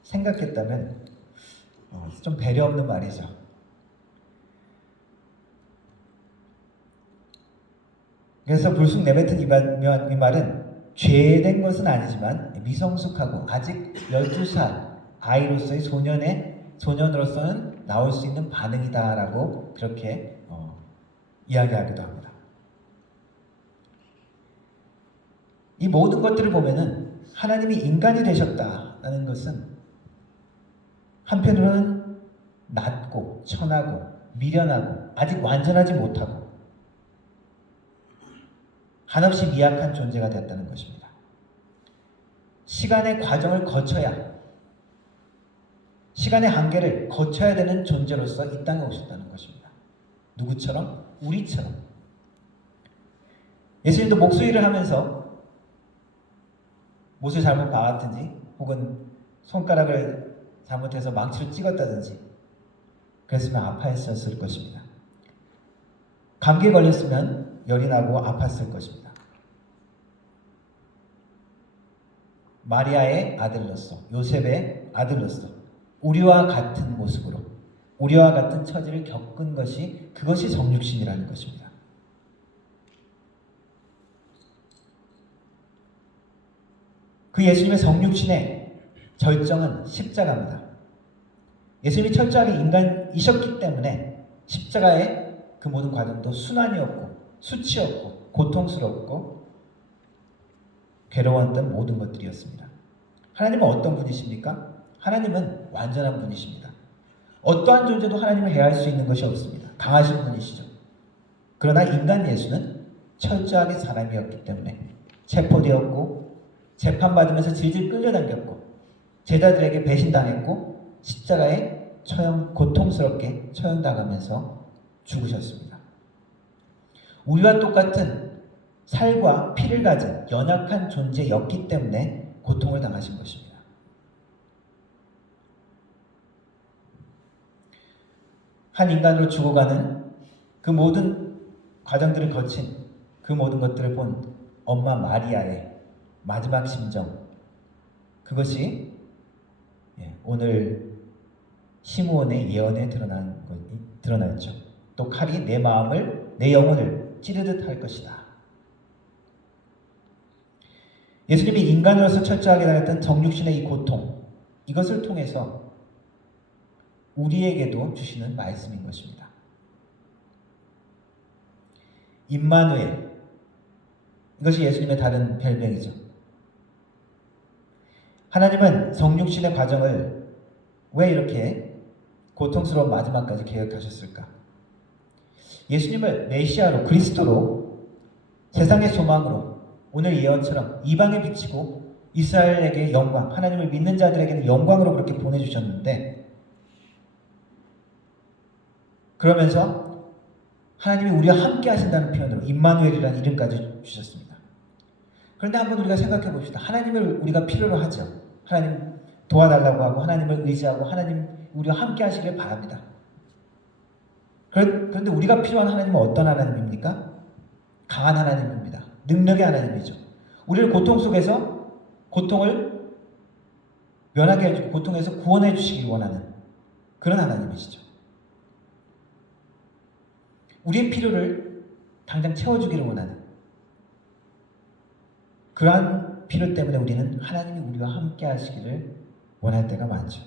생각했다면 좀 배려 없는 말이죠. 그래서 불쑥 내뱉은 이 말은 죄된 것은 아니지만 미성숙하고 아직 12살 아이로서의 소년으로서는 나올 수 있는 반응이다라고 그렇게 이야기하기도 합니다. 이 모든 것들을 보면은 하나님이 인간이 되셨다는 것은 한편으로는 낮고 천하고 미련하고 아직 완전하지 못하고 한없이 미약한 존재가 되었다는 것입니다. 시간의 과정을 거쳐야 시간의 한계를 거쳐야 되는 존재로서 이 땅에 오셨다는 것입니다. 누구처럼? 우리처럼. 예수님도 목수일을 하면서 못을 잘못 박았든지 혹은 손가락을 잘못해서 망치로 찍었다든지 그랬으면 아파했었을 것입니다. 감기에 걸렸으면 열이 나고 아팠을 것입니다. 마리아의 아들로서 요셉의 아들로서 우리와 같은 모습으로 우리와 같은 처지를 겪은 것이 그것이 성육신이라는 것입니다. 그 예수님의 성육신의 절정은 십자가입니다. 예수님이 철저하게 인간이셨기 때문에 십자가의 그 모든 과정도 순환이었고 수치였고 고통스럽고 괴로웠던 모든 것들이었습니다. 하나님은 어떤 분이십니까? 하나님은 완전한 분이십니다. 어떠한 존재도 하나님을 해할 수 있는 것이 없습니다. 강하신 분이시죠. 그러나 인간 예수는 철저하게 사람이었기 때문에 체포되었고 재판받으면서 질질 끌려당겼고 제자들에게 배신당했고 십자가에 고통스럽게 처형당하면서 죽으셨습니다. 우리와 똑같은 살과 피를 가진 연약한 존재였기 때문에 고통을 당하신 것입니다. 한 인간으로 죽어가는 그 모든 과정들을 거친 그 모든 것들을 본 엄마 마리아의 마지막 심정, 그것이 오늘 시므온의 예언에 드러나있죠. 또 칼이 내 마음을, 내 영혼을 찌르듯 할 것이다. 예수님이 인간으로서 철저하게 당했던 정육신의 이 고통, 이것을 통해서 우리에게도 주시는 말씀인 것입니다. 임마누엘, 이것이 예수님의 다른 별명이죠. 하나님은 성육신의 과정을 왜 이렇게 고통스러운 마지막까지 계획하셨을까? 예수님을 메시아로, 그리스도로, 세상의 소망으로, 오늘 예언처럼 이방에 비치고 이스라엘에게 영광, 하나님을 믿는 자들에게는 영광으로 그렇게 보내주셨는데, 그러면서 하나님이 우리와 함께 하신다는 표현으로 임마누엘이라는 이름까지 주셨습니다. 그런데 한번 우리가 생각해 봅시다. 하나님을 우리가 필요로 하죠. 하나님 도와달라고 하고 하나님을 의지하고 하나님 우리와 함께 하시길 바랍니다. 그런데 우리가 필요한 하나님은 어떤 하나님입니까? 강한 하나님입니다. 능력의 하나님이죠. 우리를 고통 속에서 고통을 면하게 해주고 고통에서 구원해 주시길 원하는 그런 하나님이시죠. 우리의 필요를 당장 채워주기를 원하는 그러한 필요 때문에 우리는 하나님이 우리와 함께 하시기를 원할 때가 많죠.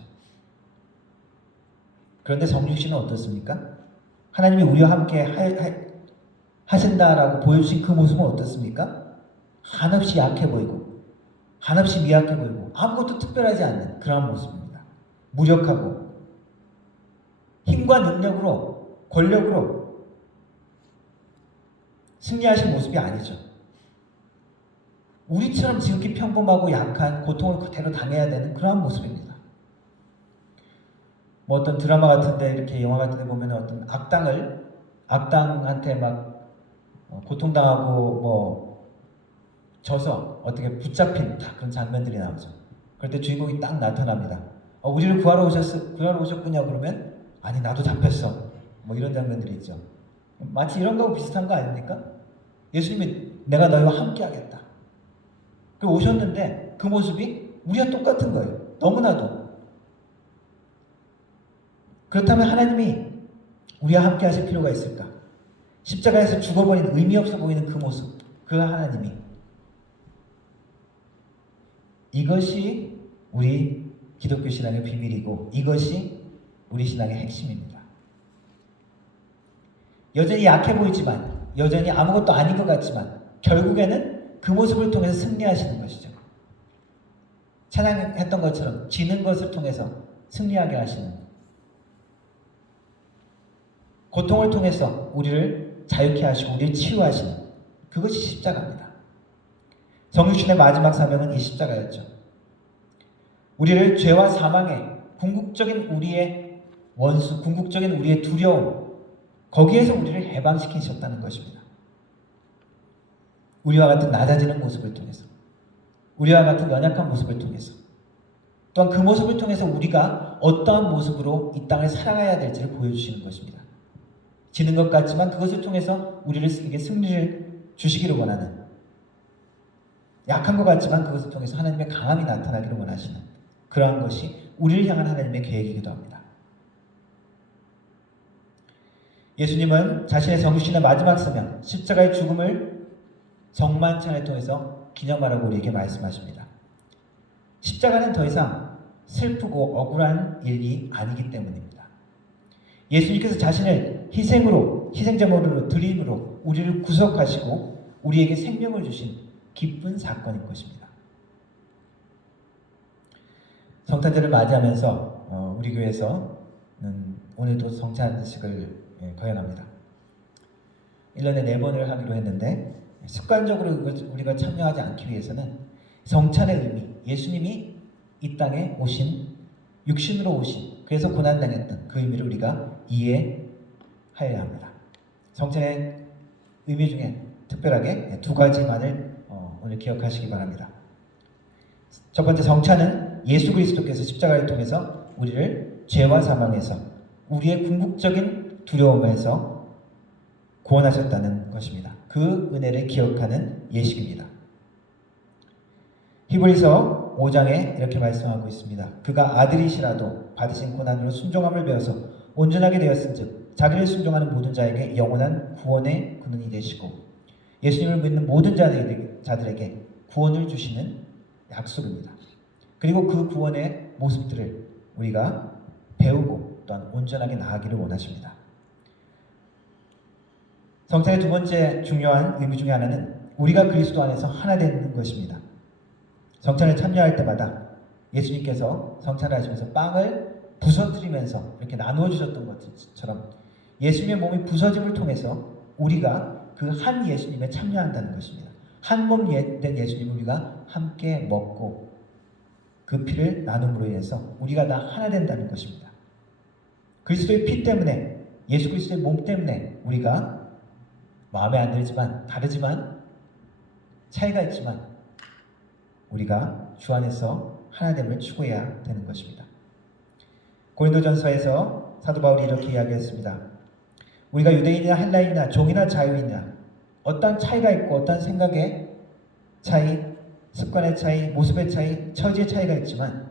그런데 성육신은 어떻습니까? 하나님이 우리와 함께 하신다라고 보여주신 그 모습은 어떻습니까? 한없이 약해 보이고 한없이 미약해 보이고 아무것도 특별하지 않는 그러한 모습입니다. 무력하고 힘과 능력으로 권력으로 승리하신 모습이 아니죠. 우리처럼 지극히 평범하고 약한 고통을 그대로 당해야 되는 그러한 모습입니다. 뭐 어떤 드라마 같은데 이렇게 영화 같은데 보면 어떤 악당한테 막 고통당하고 뭐 져서 어떻게 붙잡힌 그런 장면들이 나오죠. 그럴 때 주인공이 딱 나타납니다. 우리를 구하러 오셨군요. 그러면 아니 나도 잡혔어. 뭐 이런 장면들이 있죠. 마치 이런 거하고 비슷한 거 아닙니까? 예수님이 내가 너희와 함께 하겠다. 그 오셨는데 그 모습이 우리와 똑같은 거예요. 너무나도. 그렇다면 하나님이 우리와 함께 하실 필요가 있을까? 십자가에서 죽어버린 의미 없어 보이는 그 모습, 그 하나님이. 이것이 우리 기독교 신앙의 비밀이고 이것이 우리 신앙의 핵심입니다. 여전히 약해 보이지만 여전히 아무것도 아닌 것 같지만 결국에는 그 모습을 통해서 승리하시는 것이죠. 찬양했던 것처럼 지는 것을 통해서 승리하게 하시는, 고통을 통해서 우리를 자유케 하시고 우리를 치유하시는, 그것이 십자가입니다. 정육신의 마지막 사명은 이 십자가였죠. 우리를 죄와 사망의 궁극적인 우리의 원수, 궁극적인 우리의 두려움, 거기에서 우리를 해방시키셨다는 것입니다. 우리와 같은 낮아지는 모습을 통해서, 우리와 같은 연약한 모습을 통해서, 또한 그 모습을 통해서 우리가 어떠한 모습으로 이 땅을 살아가야 될지를 보여주시는 것입니다. 지는 것 같지만 그것을 통해서 우리에게 승리를 주시기를 원하는, 약한 것 같지만 그것을 통해서 하나님의 강함이 나타나기를 원하시는 그러한 것이 우리를 향한 하나님의 계획이기도 합니다. 예수님은 자신의 정육신의 마지막 사명, 십자가의 죽음을 정만찬을 통해서 기념하라고 우리에게 말씀하십니다. 십자가는 더 이상 슬프고 억울한 일이 아니기 때문입니다. 예수님께서 자신을 희생제물로 드림으로 우리를 구속하시고 우리에게 생명을 주신 기쁜 사건인 것입니다. 성탄절을 맞이하면서 우리 교회에서는 오늘도 성찬식을 거행합니다. 1년에 4번을 하기로 했는데 습관적으로 우리가 참여하지 않기 위해서는 성찬의 의미, 예수님이 이 땅에 오신, 육신으로 오신, 그래서 고난당했던 그 의미를 우리가 이해하여야 합니다. 성찬의 의미 중에 특별하게 두 가지만을 오늘 기억하시기 바랍니다. 첫 번째, 성찬은 예수 그리스도께서 십자가를 통해서 우리를 죄와 사망에서, 우리의 궁극적인 두려움에서 구원하셨다는 것입니다. 그 은혜를 기억하는 예식입니다. 히브리서 5장에 이렇게 말씀하고 있습니다. 그가 아들이시라도 받으신 고난으로 순종함을 배워서 온전하게 되었은즉 자기를 순종하는 모든 자에게 영원한 구원의 근원이 되시고 예수님을 믿는 모든 자들에게 구원을 주시는 약속입니다. 그리고 그 구원의 모습들을 우리가 배우고 또한 온전하게 나아가기를 원하십니다. 성찬의 두 번째 중요한 의미 중에 하나는 우리가 그리스도 안에서 하나 되는 것입니다. 성찬을 참여할 때마다 예수님께서 성찬을 하시면서 빵을 부서뜨리면서 이렇게 나누어 주셨던 것처럼 예수님의 몸이 부서짐을 통해서 우리가 그 한 예수님에 참여한다는 것입니다. 한 몸 된 예수님을 우리가 함께 먹고 그 피를 나눔으로 인해서 우리가 다 하나 된다는 것입니다. 그리스도의 피 때문에, 예수 그리스도의 몸 때문에 우리가 마음에 안 들지만, 다르지만, 차이가 있지만 우리가 주 안에서 하나됨을 추구해야 되는 것입니다. 고린도전서에서 사도 바울이 이렇게 이야기했습니다. 우리가 유대인이나 헬라인이나 종이나 자유인이나 어떤 차이가 있고 어떤 생각의 차이, 습관의 차이, 모습의 차이, 처지의 차이가 있지만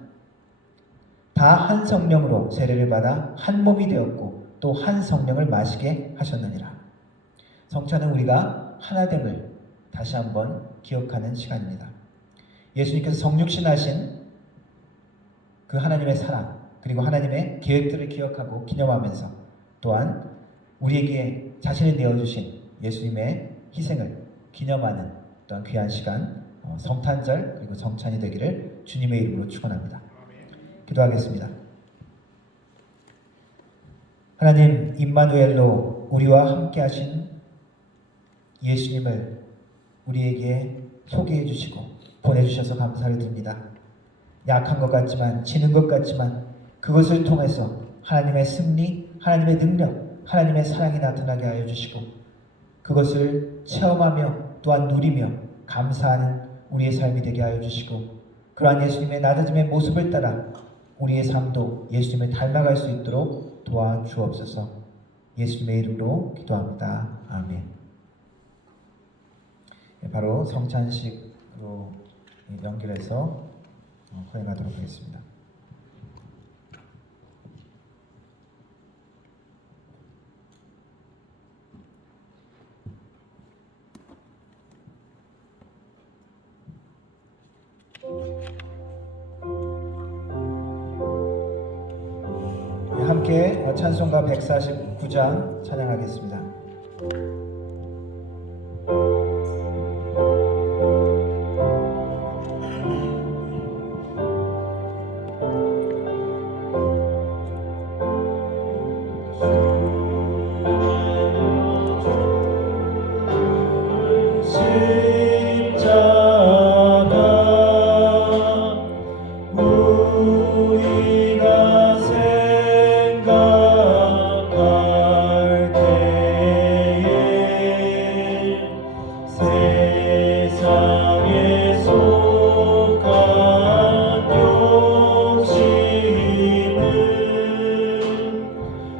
다 한 성령으로 세례를 받아 한 몸이 되었고 또 한 성령을 마시게 하셨느니라. 성찬은 우리가 하나됨을 다시 한번 기억하는 시간입니다. 예수님께서 성육신하신 그 하나님의 사랑, 그리고 하나님의 계획들을 기억하고 기념하면서 또한 우리에게 자신을 내어주신 예수님의 희생을 기념하는 또한 귀한 시간, 성탄절 그리고 성찬이 되기를 주님의 이름으로 축원합니다. 기도하겠습니다. 하나님, 임마누엘로 우리와 함께 하신 예수님을 우리에게 소개해 주시고 보내주셔서 감사를 드립니다. 약한 것 같지만, 지는 것 같지만 그것을 통해서 하나님의 승리, 하나님의 능력, 하나님의 사랑이 나타나게 하여 주시고 그것을 체험하며 또한 누리며 감사하는 우리의 삶이 되게 하여 주시고 그러한 예수님의 낮아짐의 모습을 따라 우리의 삶도 예수님을 닮아갈 수 있도록 도와주옵소서. 예수님의 이름으로 기도합니다. 아멘. 바로 성찬식으로 연결해서 거행하도록 하겠습니다. 함께 찬송가 149장 찬양하겠습니다.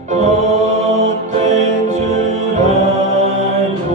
헛된 줄 알고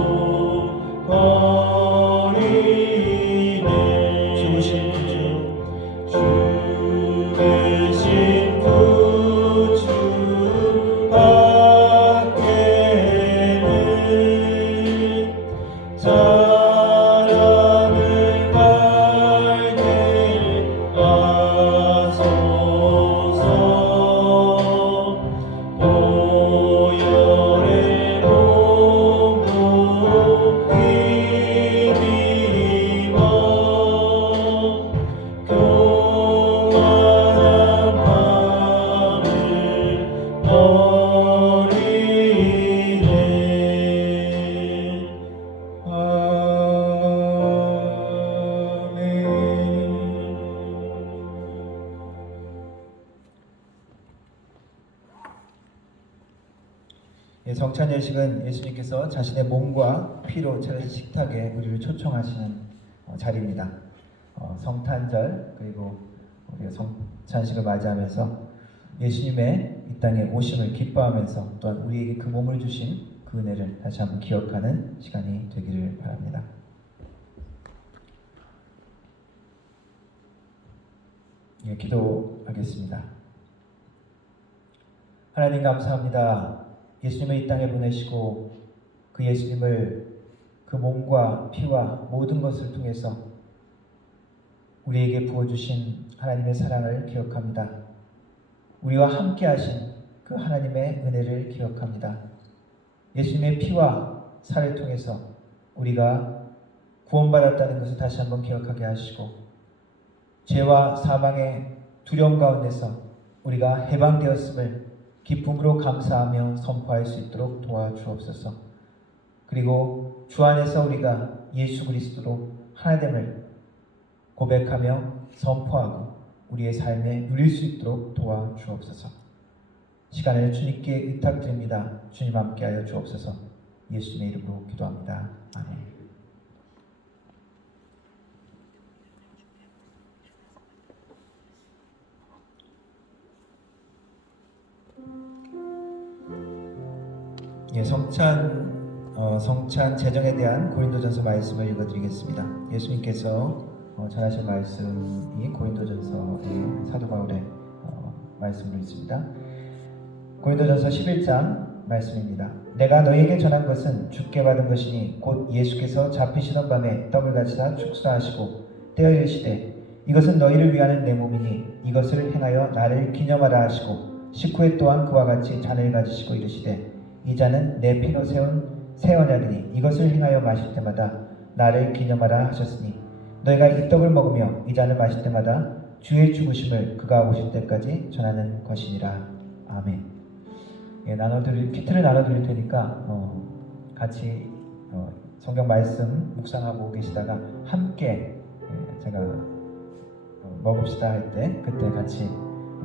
성찬 예식은 예수님께서 자신의 몸과 피로 차린 식탁에 우리를 초청하시는 자리입니다. 성탄절 그리고 우리가 성찬식을 맞이하면서 예수님의 이 땅에 오심을 기뻐하면서 또한 우리에게 그 몸을 주신 그 은혜를 다시 한번 기억하는 시간이 되기를 바랍니다. 예, 기도하겠습니다. 하나님 감사합니다. 예수님을 이 땅에 보내시고 그 예수님을 그 몸과 피와 모든 것을 통해서 우리에게 부어주신 하나님의 사랑을 기억합니다. 우리와 함께 하신 그 하나님의 은혜를 기억합니다. 예수님의 피와 살을 통해서 우리가 구원받았다는 것을 다시 한번 기억하게 하시고 죄와 사망의 두려움 가운데서 우리가 해방되었음을 기쁨으로 감사하며 선포할 수 있도록 도와주옵소서. 그리고 주 안에서 우리가 예수 그리스도로 하나됨을 고백하며 선포하고 우리의 삶에 누릴 수 있도록 도와주옵소서. 시간을 주님께 의탁드립니다. 주님 함께하여 주옵소서. 예수님의 이름으로 기도합니다. 아멘. 예, 성찬 제정에 대한 고린도전서 말씀을 읽어드리겠습니다. 예수님께서 전하신 말씀이 고린도전서의 사도 바울의 말씀으로 있습니다. 고린도전서 11장 말씀입니다. 내가 너희에게 전한 것은 주께 받은 것이니 곧 예수께서 잡히시던 밤에 떡을 가지사 축사하시고 떼어 이르시되 이것은 너희를 위하는 내 몸이니 이것을 행하여 나를 기념하라 하시고 식후에 또한 그와 같이 잔을 가지시고 이르시되 이 잔은 내 피로 세운 새 언약이니 이것을 행하여 마실 때마다 나를 기념하라 하셨으니 너희가 이 떡을 먹으며 이 잔을 마실 때마다 주의 죽으심을 그가 오실 때까지 전하는 것이니라. 아멘. 예, 키트를 나눠드릴 테니까 같이 성경 말씀 묵상하고 계시다가 함께 제가 먹읍시다 할 때 그때 같이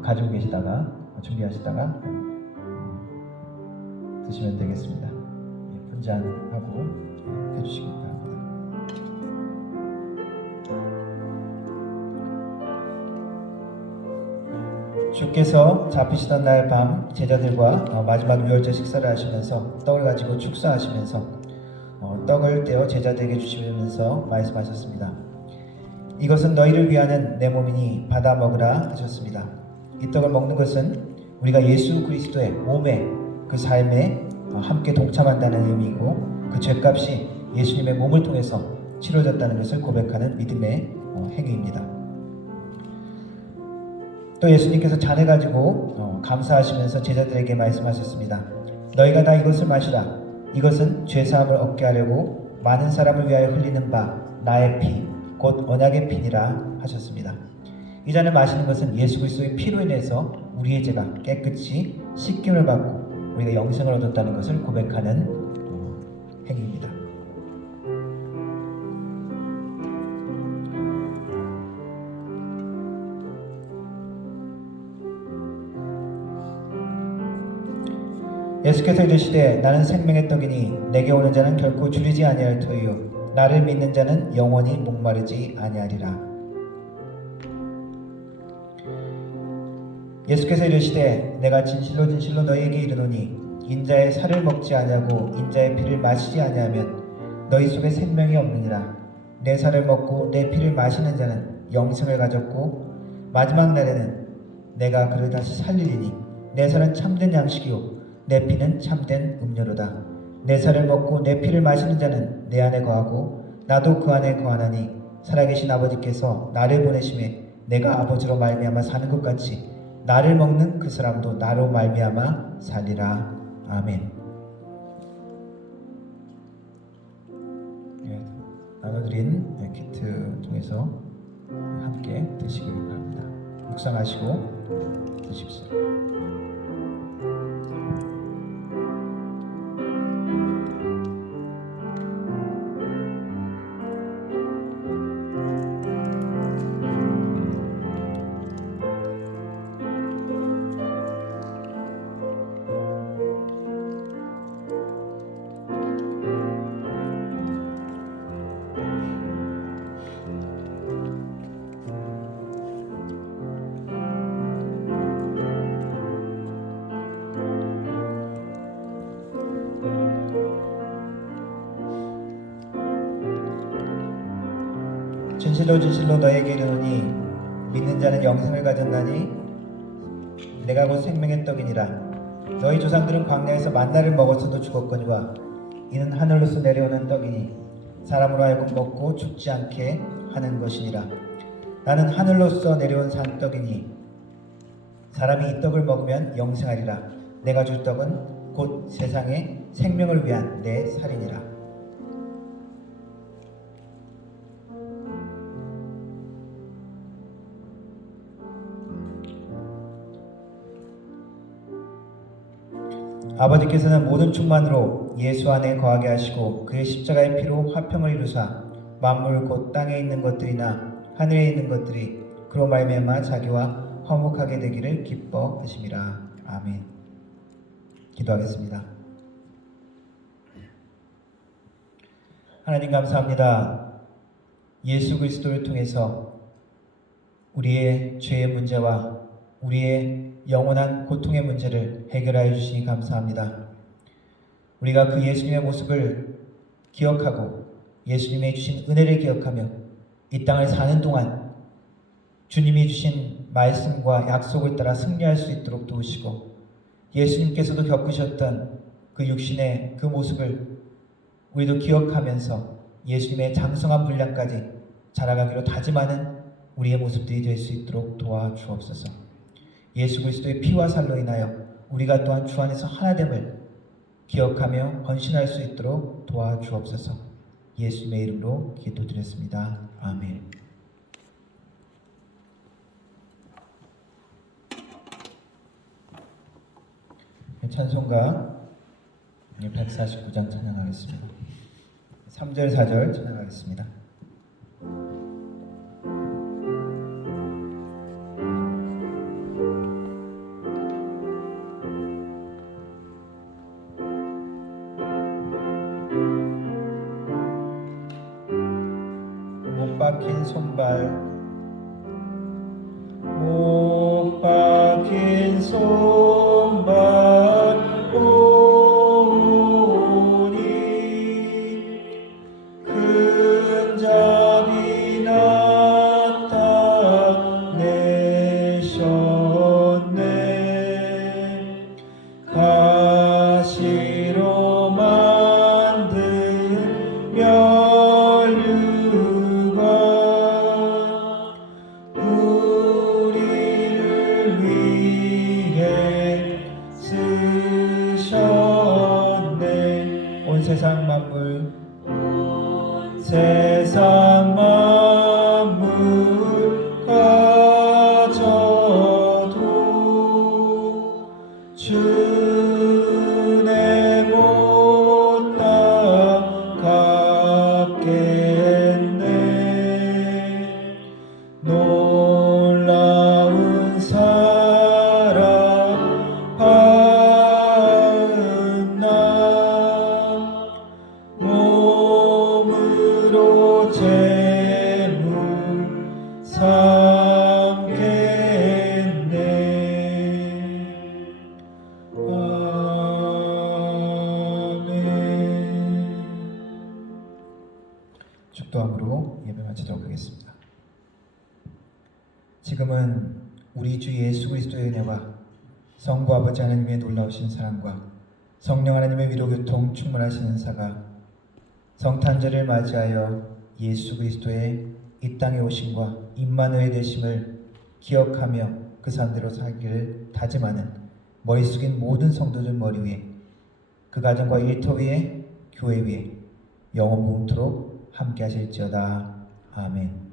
가지고 계시다가 준비하시다가 드시면 되겠습니다. 예, 분잔하고 해주시기 바랍니다. 주께서 잡히시던 날 밤 제자들과 마지막 유월절 식사를 하시면서 떡을 가지고 축사하시면서 떡을 떼어 제자들에게 주시면서 말씀하셨습니다. 이것은 너희를 위하는 내 몸이니 받아 먹으라 하셨습니다. 이 떡을 먹는 것은 우리가 예수 그리스도의 몸에 그 삶에 함께 동참한다는 의미이고 그 죄값이 예수님의 몸을 통해서 치러졌다는 것을 고백하는 믿음의 행위입니다. 또 예수님께서 잔을 가지고 감사하시면서 제자들에게 말씀하셨습니다. 너희가 다 이것을 마시라. 이것은 죄사함을 얻게 하려고 많은 사람을 위하여 흘리는 바 나의 피, 곧 언약의 피니라 하셨습니다. 이 잔을 마시는 것은 예수 그리스도의 피로 인해서 우리의 죄가 깨끗이 씻김을 받고 우리가 영생을 얻었다는 것을 고백하는 행위입니다. 예수께서 이르시되 나는 생명의 떡이니 내게 오는 자는 결코 줄이지 아니할 터이요 나를 믿는 자는 영원히 목마르지 아니하리라. 예수께서 이르시되 내가 진실로 진실로 너희에게 이르노니 인자의 살을 먹지 아니하고 인자의 피를 마시지 아니하면 너희 속에 생명이 없느니라. 내 살을 먹고 내 피를 마시는 자는 영생을 가졌고 마지막 날에는 내가 그를 다시 살리리니 내 살은 참된 양식이요 내 피는 참된 음료로다. 내 살을 먹고 내 피를 마시는 자는 내 안에 거하고 나도 그 안에 거하나니 살아계신 아버지께서 나를 보내심에 내가 아버지로 말미암아 사는 것 같이 나를 먹는 그 사람도 나로 말미암아 살리라. 아멘. 예, 나눠드린 키트 통해서 함께 드시기 바랍니다. 묵상하시고 드십시오. 진실로 진실로 너에게 이르노니 믿는 자는 영생을 가졌나니 내가 곧 생명의 떡이니라. 너희 조상들은 광야에서 만나를 먹었어도 죽었거니와 이는 하늘로서 내려오는 떡이니 사람으로 하여금 먹고 죽지 않게 하는 것이니라. 나는 하늘로서 내려온 산떡이니 사람이 이 떡을 먹으면 영생하리라. 내가 줄 떡은 곧 세상의 생명을 위한 내 살이니라. 아버지께서는 모든 충만으로 예수 안에 거하게 하시고 그의 십자가의 피로 화평을 이루사 만물 곧 땅에 있는 것들이나 하늘에 있는 것들이 그로 말미암아 자기와 화목하게 되기를 기뻐하심이라. 아멘. 기도하겠습니다. 하나님 감사합니다. 예수 그리스도를 통해서 우리의 죄의 문제와 우리의 영원한 고통의 문제를 해결하여 주시니 감사합니다. 우리가 그 예수님의 모습을 기억하고 예수님의 주신 은혜를 기억하며 이 땅을 사는 동안 주님이 주신 말씀과 약속을 따라 승리할 수 있도록 도우시고 예수님께서도 겪으셨던 그 육신의 그 모습을 우리도 기억하면서 예수님의 장성한 분량까지 자라가기로 다짐하는 우리의 모습들이 될 수 있도록 도와주옵소서. 예수 그리스도의 피와 살로 인하여 우리가 또한 주 안에서 하나됨을 기억하며 헌신할 수 있도록 도와주옵소서. 예수님의 이름으로 기도드렸습니다. 아멘. 찬송가 149장 찬양하겠습니다. 3절 4절 찬양하겠습니다. 못 박힌 손발 못 박힌 손발 오니 큰 자비 나타내셨네. 가시로 만든 면류관 우리를 위해 쓰셨네. 온 세상 만물 가져도 주내 못 따갑겠네. 놀라운 사랑 바은 나 몸으로 제물 삼겠네. 아멘. 축도함으로 예배 마치도록 하겠습니다. 지금은 우리 주 예수 그리스도의 은혜와 성부 아버지 하나님의 놀라우신 사랑과 성령 하나님의 위로교통 충만하신 은사가 성탄절을 맞이하여 예수 그리스도의 이 땅에 오심과 임마누엘 되심을 기억하며 그 산대로 살기를 다짐하는 머리 숙인 모든 성도들 머리 위에 그 가정과 일터 위에 교회 위에 영원 무궁토록 함께 하실지어다. 아멘.